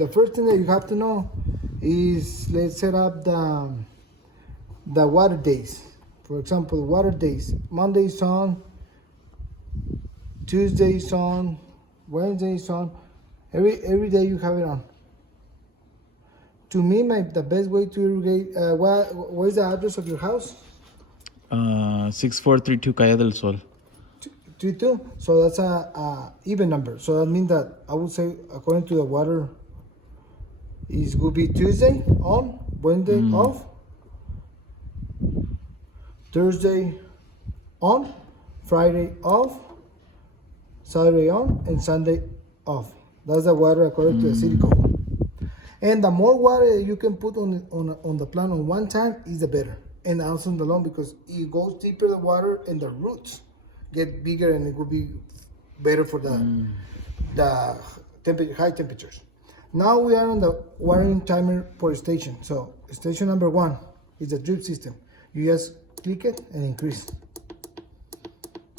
The first thing that you have to know is let's set up the water days. For example, water days. Monday is on, Tuesday is on, Wednesday is on. Every day you have it on. To me, the best way to irrigate. What is the address of your house? 6432 Calle del Sol. 32. So that's a even number. So that means that I would say according to the water, it will be Tuesday on, Wednesday off, Thursday on, Friday off, Saturday on, and Sunday off. That's the water according to the city code. And the more water you can put on the plant on one time is the better. And also in the lawn because it goes deeper the water and the roots get bigger and it will be better for the high temperatures. Now we are on the watering timer for station. So station number 1 is the drip system. You just click it and increase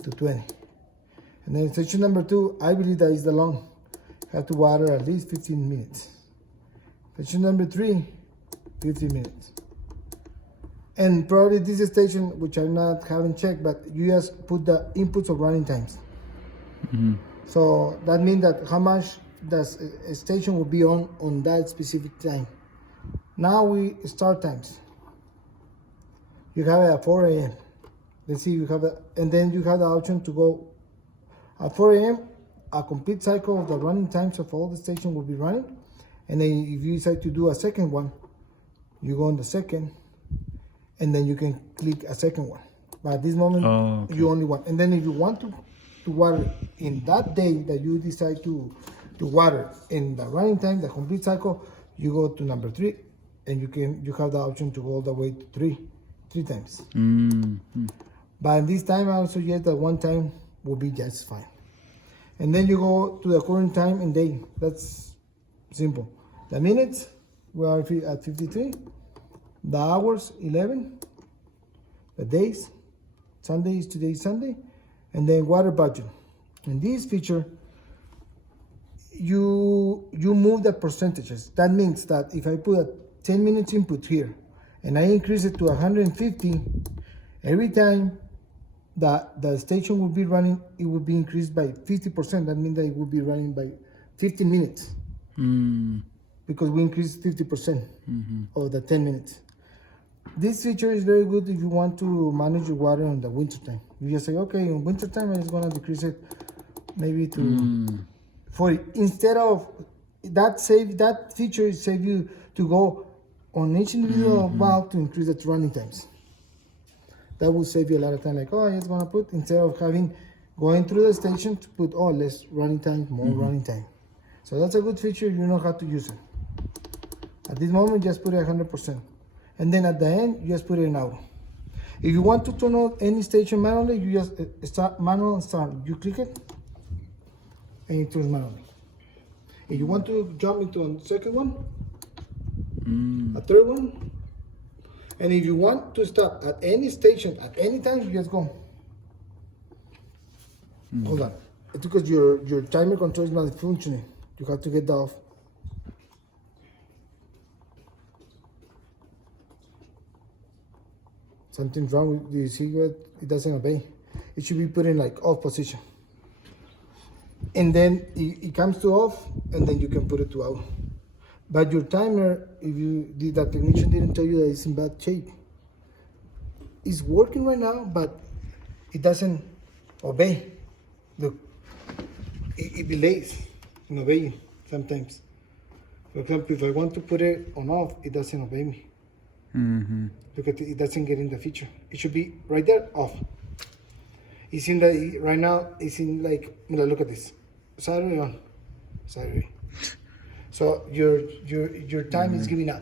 to 20. And then station number 2, I believe that is the long. You have to water at least 15 minutes. Station number 3, 15 minutes. And probably this station, which I haven't checked, but you just put the inputs of running times. So that means that how much the station will be on that specific time. Now we start times. You have it at 4 a.m. Let's see, you have it, and then you have the option to go at 4 a.m. A complete cycle of the running times of all the stations will be running. And then if you decide to do a second one, you go on the second, and then you can click a second one. But at this moment, you only want. And then if you want to water in that day that you decide to water in the running time, the complete cycle, you go to number 3, and you have the option to go all the way to three times. But in this time, I would suggest that one time will be just fine. And then you go to the current time and day. That's simple. The minutes, we are at 53. The hours, 11. The days, Sunday is today Sunday. And then water budget. In this feature, you move the percentages. That means that if I put a 10 minutes input here and I increase it to 150, every time the station will be running, it will be increased by 50%. That means that it will be running by 15 minutes. Because we increased 50% of the 10 minutes. This feature is very good if you want to manage your water in the winter time. You just say, okay, in winter time, I'm just gonna decrease it maybe to 40. Instead of that feature save you to go on each individual valve to increase the running times. That will save you a lot of time. Like, I just gonna put, instead of going through the station to put, less running time, more running time. So that's a good feature if you know how to use it. At this moment, just put it 100%. And then at the end, you just put it in auto. If you want to turn on any station manually, you just start manual and start. You click it, and it turns manually. If you want to jump into a second one, a third one, and if you want to stop at any station at any time, you just go. Hold on. It's because your timer control is not functioning. You have to get that off. Something's wrong with the cigarette. It doesn't obey. It should be put in like off position. And then it comes to off, and then you can put it to out. But your timer, the technician didn't tell you that it's in bad shape. It's working right now, but it doesn't obey. Look, it delays in obeying sometimes. For example, if I want to put it on off, it doesn't obey me. Look at it doesn't get in the feature. It should be right there, off. It's in the, right now, it's in like, look at this. Saturday on, Saturday. So your time is giving up.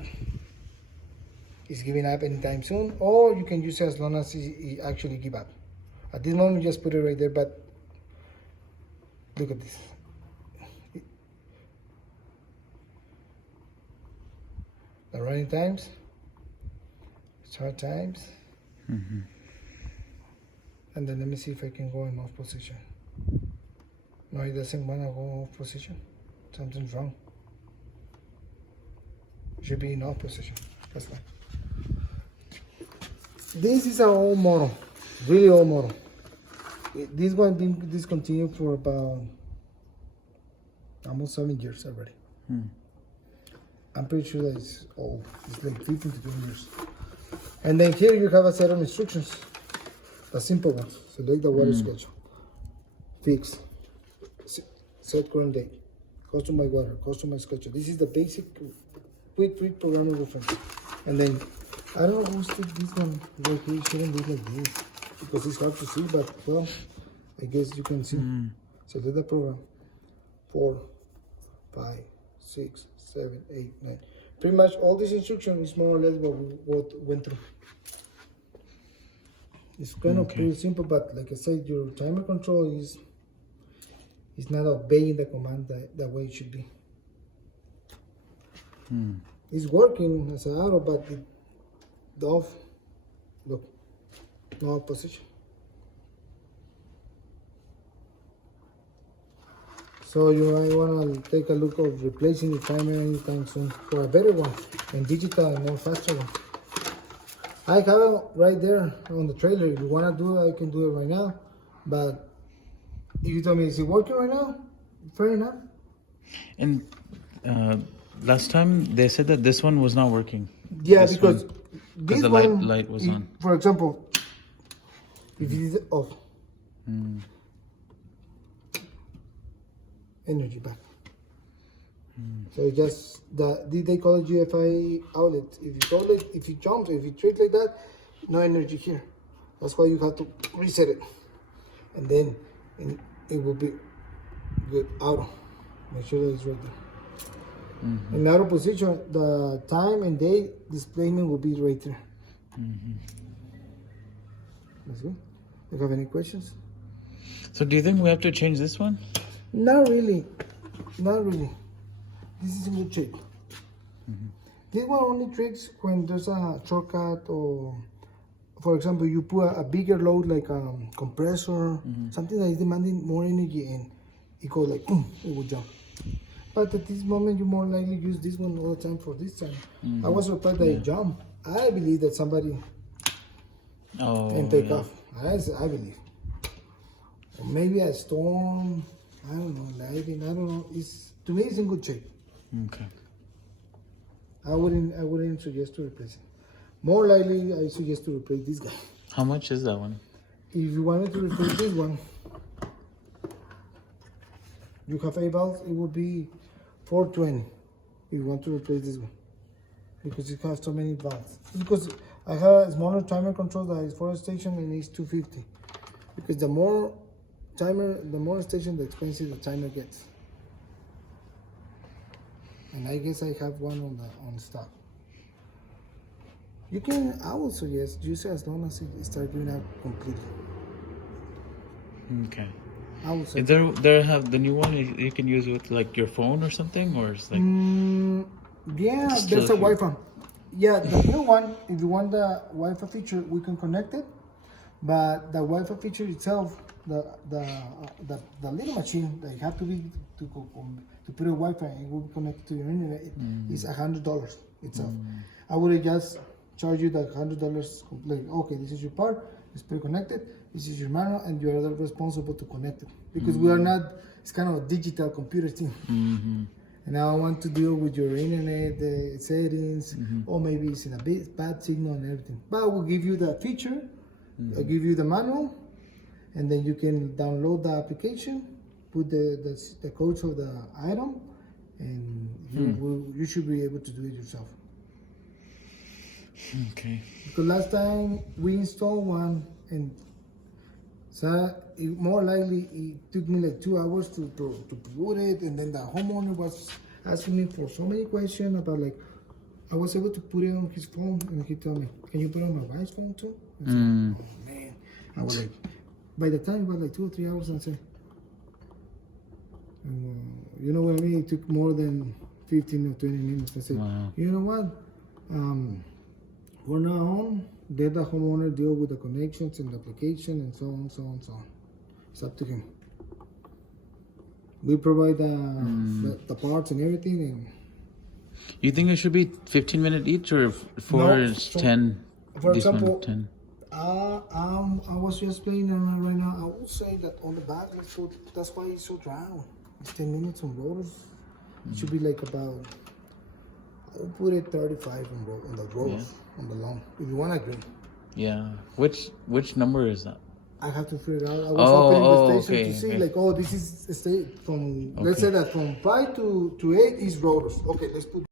It's giving up anytime soon, or you can use it as long as it actually give up. At this moment, just put it right there, but look at this. The running times, start times, and then let me see if I can go in off position. No, it doesn't want to go off position. Something's wrong. should be in off position. That's fine. This is an old model, really old model. This one been discontinued for about almost 7 years already. I'm pretty sure that it's old. It's like 15 to 20 years. And then here you have a set of instructions, the simple ones. Select the water schedule, fix, set current date, customize water, customize schedule. This is the basic quick programming reference. And then I don't know who stick this one right here. Shouldn't be like this because it's hard to see, but well, I guess you can see. Select the program. 4, 5, 6, 7, 8, 9. Pretty much all this instruction is more or less what went through. It's kind of pretty simple, but like I said, your timer control is not obeying the command the way it should be. It's working as an auto, but the off, look, no off position. So you might want to take a look of replacing the timer anytime soon for a better one and digital and more faster one. I have it right there on the trailer. If you want to do it, I can do it right now. But if you tell me, is it working right now? Fair enough. And last time they said that this one was not working. Yeah, because this the one, light was on. For example, if it is off, energy back. So it just they call it GFI outlet. If you jump, if you treat like that, no energy here. That's why you have to reset it, and then it will be good auto. Make sure that it's right there. In auto position, the time and date displayment will be right there. That's good. Do you have any questions? So do you think we have to change this one? Not really. Not really. This is in good shape. This one only tricks when there's a shortcut or, for example, you put a bigger load like a compressor, something that is demanding more energy, and it goes like, it will jump. But at this moment, you more likely use this one all the time for this time. I was surprised that it jumped. I believe that somebody can take off. I believe. Or maybe a storm. I don't know, lighting. I don't know. To me, it's in good shape. Okay. I wouldn't suggest to replace it. More likely, I suggest to replace this guy. How much is that one? If you wanted to replace this one, you have 8 valves. It would be $420 if you want to replace this one, because it has so many valves. Because I have a smaller timer control that is 4 station and it's $250. Because the more station, the expensive the timer gets. And I guess I have one on stock. I would suggest use it as long as it starts doing out completely. Okay. I would say. There have the new one you can use with like your phone or something, or it's like. Yeah, there's a Wi-Fi. Yeah, the new one. If you want the Wi-Fi feature, we can connect it. But the Wi-Fi feature itself, the little machine that you have to put a Wi-Fi and it will be connected to your internet is $100 itself. I would just charge you the $100. Like, okay, this is your part. It's pre-connected. This is your manual, and you are responsible to connect it because we are not. It's kind of a digital computer thing. And I want to deal with your internet settings, or maybe it's in a bad signal and everything. But I will give you the feature. I'll give you the manual, and then you can download the application, put the codes of the item, and you should be able to do it yourself. Okay. Because last time we installed one, and so more likely it took me like 2 hours to put it, and then the homeowner was asking me for so many questions about like I was able to put it on his phone, and he told me, "Can you put it on my wife's phone too?" I said, "Oh man!" I was like, by the time it was like 2 or 3 hours, I said, "You know what I mean?" It took more than 15 or 20 minutes. I said, Wow. "You know what? We're now on. Let the homeowner deal with the connections and the application and so on, so on, so on. It's up to him. We provide the parts and everything." And You think it should be 15-minute each, or four No, is so- 10? For This one, example, 10. I was just playing right now. I would say that on the back, let's put, that's why it's so dry. It's 10 minutes on rotors. It should be like about, I would put it 35 on the rotors, on the long. If you want to green. Yeah. Which number is that? I have to figure it out. I was Oh, opening the station okay, to see, okay. like, oh, this is a state from, let's Okay. say that from 5 to 8 is rotors. Okay, let's put